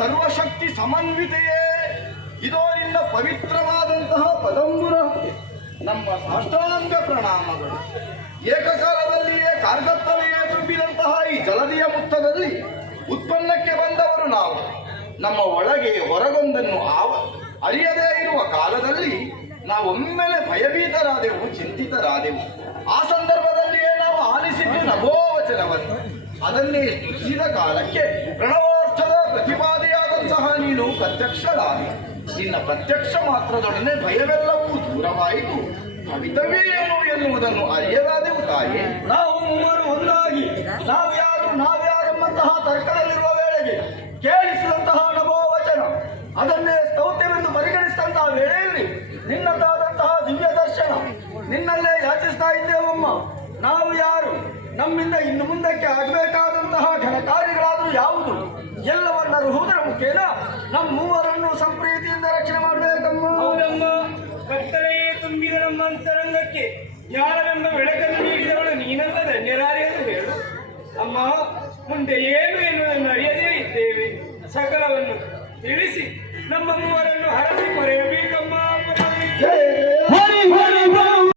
ಸರ್ವಶಕ್ತಿ ಸಮನ್ವಿತೆಯೇ, ಇದೋ ನಿನ್ನ ಪವಿತ್ರವಾದಂತಹ ಪದಂಬುರ ನಮ್ಮ ಸಾಷ್ಟಾಂಗ ಪ್ರಣಾಮಗಳು. ಏಕಕಾಲದಲ್ಲಿಯೇ ಕಾರ್ಗತ್ತಲೆಯೇ ತುಂಬಿದಂತಹ ಈ ಜಲದಿಯ ಮುತ್ತದಲ್ಲಿ ಉತ್ಪನ್ನಕ್ಕೆ ಬಂದವರು ನಾವು. ನಮ್ಮ ಒಳಗೆ ಹೊರಗೊಂದನ್ನು ಅರಿಯದೇ ಇರುವ ಕಾಲದಲ್ಲಿ ನಾವೊಮ್ಮೆಲೆ ಭಯಭೀತರಾದೆವು, ಚಿಂತಿತರಾದೆವು. ಆ ಸಂದರ್ಭದಲ್ಲಿಯೇ ನಾವು ಆಲಿಸಿದ್ದು ನಭೋವಚನವನ್ನು. ಅದನ್ನೇ ಸ್ತುತಿಸಿದ ಕಾಲಕ್ಕೆ ಪ್ರಣವಾರ್ಥದ ಪ್ರತಿಪಾದಿಯಾದಂತಹ ನೀನು ಪ್ರತ್ಯಕ್ಷಳಾಗಿ. ನಿನ್ನ ಪ್ರತ್ಯಕ್ಷ ಮಾತ್ರದೊಡನೆ ಭಯವೆಲ್ಲವೂ ದೂರವಾಯಿತು. ಭವಿತವ್ಯೇನು ಎನ್ನುವುದನ್ನು ಅರಿಯದಾದೆವು ತಾಯಿ. ನಾವು ಮೂವರು ಒಂದಾಗಿ ನಾವ್ಯಾರೆಂಬಂತಹ ತರ್ಕದಲ್ಲಿರುವ ವೇಳೆಗೆ ಕೇಳಿಸಿದಂತಹ ನಭೋವಚನ, ಅದನ್ನೇ ಸ್ತೌತ್ಯವೆಂದು ಪರಿಗಣಿಸಿದಂತಹ ವೇಳೆಯಲ್ಲಿ ನಿನ್ನದಾದಂತಹ ದಿವ್ಯ ದರ್ಶನ ನಿನ್ನಲ್ಲೇ ಯಾಚಿಸ್ತಾ ಇದ್ದೇವಮ್ಮ. ನಾವು ಯಾರು, ನಮ್ಮಿಂದ ಇನ್ನು ಮುಂದಕ್ಕೆ ಆಗಬೇಕಾದಂತಹ ಘನಕಾರ್ಯಗಳಾದರೂ ಯಾವುದು ಎಲ್ಲವನ್ನರುವುದರ ಮುಖೇನ ನಮ್ಮ ಮೂವರನ್ನು ಸಂಪ್ರೀತಿಯಿಂದ ರಕ್ಷಣೆ ಮಾಡಬೇಕಮ್ಮ. ಹೌದಮ್ಮ, ಕತ್ತಲೆಯೇ ತುಂಬಿದ ನಮ್ಮ ಅಂತರಂಗಕ್ಕೆ ಜ್ಞಾನವೆಂಬ ಬೆಳಕನ್ನು ನೀಡಿದವಳು ನೀನಲ್ಲ ಧನ್ಯರಾರಿ ಎಂದು ಹೇಳು ಅಮ್ಮ. ಮುಂದೆ ಏನು ಎನ್ನುವುದನ್ನು ಅರಿಯದೇ ಇದ್ದೇವೆ. ಸಕಲವನ್ನು ತಿಳಿಸಿ ನಮ್ಮ ಮೂವರನ್ನು ಹರಸಿ ಕೊರೆಯಬೇಕಮ್ಮ.